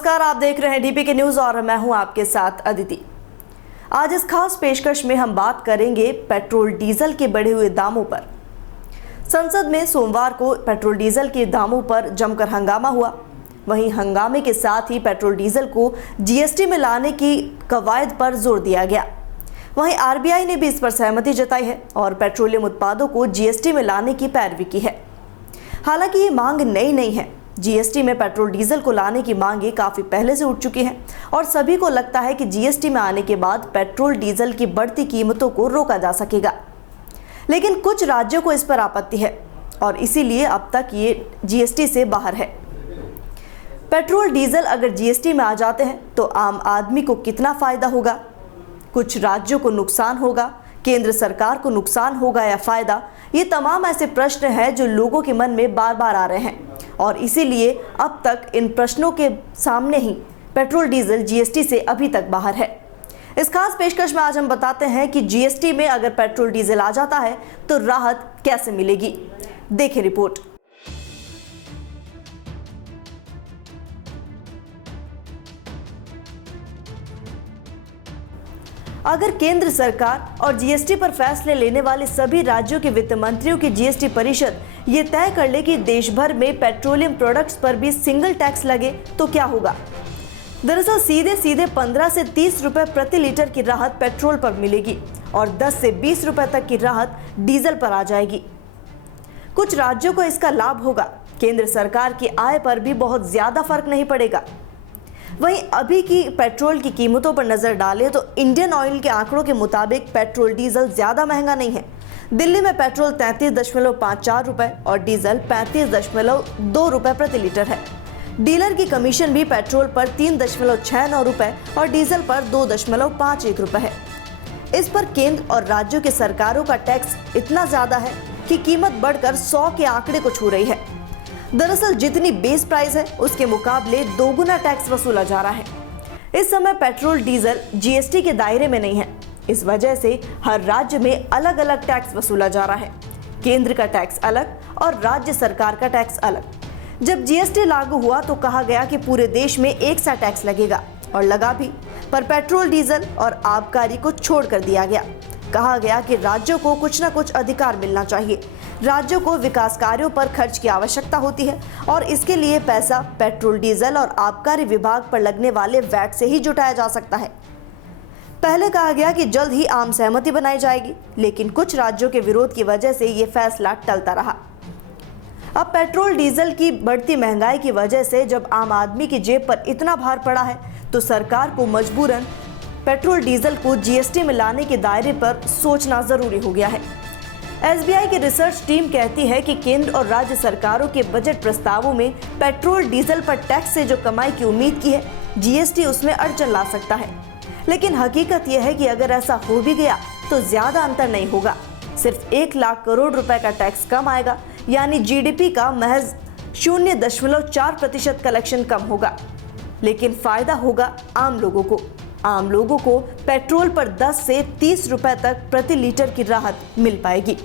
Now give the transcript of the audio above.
नमस्कार, आप देख रहे हैं डीपी के न्यूज और मैं हूं आपके साथ अदिति। आज इस खास पेशकश में हम बात करेंगे पेट्रोल डीजल के बढ़े हुए दामों पर। संसद में सोमवार को पेट्रोल डीजल के दामों पर जमकर हंगामा हुआ। वहीं हंगामे के साथ ही पेट्रोल डीजल को जीएसटी में लाने की कवायद पर जोर दिया गया। वहीं आरबीआई ने भी इस पर सहमति जताई है और पेट्रोलियम उत्पादों को जीएसटी में लाने की पैरवी की है। हालांकि ये मांग नई नहीं है। जीएसटी में पेट्रोल डीजल को लाने की मांगें काफी पहले से उठ चुकी हैं और सभी को लगता है कि जीएसटी में आने के बाद पेट्रोल डीजल की बढ़ती कीमतों को रोका जा सकेगा। लेकिन कुछ राज्यों को इस पर आपत्ति है और इसीलिए अब तक ये जीएसटी से बाहर है। पेट्रोल डीजल अगर जीएसटी में आ जाते हैं तो आम आदमी को कितना फायदा होगा? कुछ राज्यों को नुकसान होगा, केंद्र सरकार को नुकसान होगा या फायदा? ये तमाम ऐसे प्रश्न हैं जो लोगों के मन में बार बार आ रहे हैं और इसीलिए अब तक इन प्रश्नों के सामने ही पेट्रोल डीजल जीएसटी से अभी तक बाहर है। इस खास पेशकश में आज हम बताते हैं कि जीएसटी में अगर पेट्रोल डीजल आ जाता है तो राहत कैसे मिलेगी। देखें रिपोर्ट। अगर केंद्र सरकार और जीएसटी पर फैसले लेने वाले सभी राज्यों के वित्त मंत्रियों की जीएसटी परिषद ये तय कर ले कि देश भर में पेट्रोलियम प्रोडक्ट्स पर भी सिंगल टैक्स लगे तो क्या होगा? दरअसल सीधे सीधे 15 से 30 रुपए प्रति लीटर की राहत पेट्रोल पर मिलेगी और 10 से 20 रुपए तक की राहत डीजल पर आ जाएगी। कुछ राज्यों को इसका लाभ होगा। केंद्र सरकार की आय पर भी बहुत ज्यादा फर्क नहीं पड़ेगा। वहीं अभी की पेट्रोल की कीमतों पर नजर डालें तो इंडियन ऑयल के आंकड़ों के मुताबिक पेट्रोल डीजल ज्यादा महंगा नहीं है। दिल्ली में पेट्रोल 33.54 रुपए और डीजल 35.2 रुपए प्रति लीटर है। डीलर की कमीशन भी पेट्रोल पर 3.69 रुपए और डीजल पर 2.51 रुपए है। इस पर केंद्र और राज्यों की सरकारों का टैक्स इतना ज्यादा है कि कीमत बढ़कर 100 के आंकड़े को छू रही है। दरअसल जितनी बेस प्राइस है उसके मुकाबले दोगुना टैक्स वसूला जा रहा है। इस समय पेट्रोल डीजल जीएसटी के दायरे में नहीं है। इस वजह से हर राज्य में अलग अलग टैक्स वसूला जा रहा है। केंद्र का टैक्स अलग और राज्य सरकार का टैक्स अलग। जब जीएसटी लागू हुआ तो कहा गया कि पूरे देश में एक सा टैक्स लगेगा और लगा भी, पर पेट्रोल डीजल और आबकारी को छोड़ कर दिया गया। कहा गया कि राज्यों को कुछ न कुछ अधिकार मिलना चाहिए। राज्यों को विकास कार्यों पर खर्च की आवश्यकता होती है और इसके लिए पैसा पेट्रोल डीजल और आबकारी विभाग पर लगने वाले वैट से ही जुटाया जा सकता है। पहले कहा गया कि जल्द ही आम सहमति बनाई जाएगी, लेकिन कुछ राज्यों के विरोध की वजह से ये फैसला टलता रहा। अब पेट्रोल डीजल की बढ़ती महंगाई की वजह से जब आम आदमी की जेब पर इतना भार पड़ा है तो सरकार को मजबूरन पेट्रोल डीजल को जीएसटी में लाने के दायरे पर सोचना जरूरी हो गया है। एसबीआई की रिसर्च टीम कहती है कि केंद्र और राज्य सरकारों के बजट प्रस्तावों में पेट्रोल डीजल पर टैक्स से जो कमाई की उम्मीद की है, जीएसटी उसमें अड़चन ला सकता है। लेकिन हकीकत यह है कि अगर ऐसा हो भी गया तो ज्यादा अंतर नहीं होगा। सिर्फ 1 लाख करोड़ रुपए का टैक्स कम आएगा, यानी जीडीपी का महज 0.4% कलेक्शन कम होगा। लेकिन फायदा होगा आम लोगों को। आम लोगों को पेट्रोल पर 10 से 30 रुपए तक प्रति लीटर की राहत मिल पाएगी।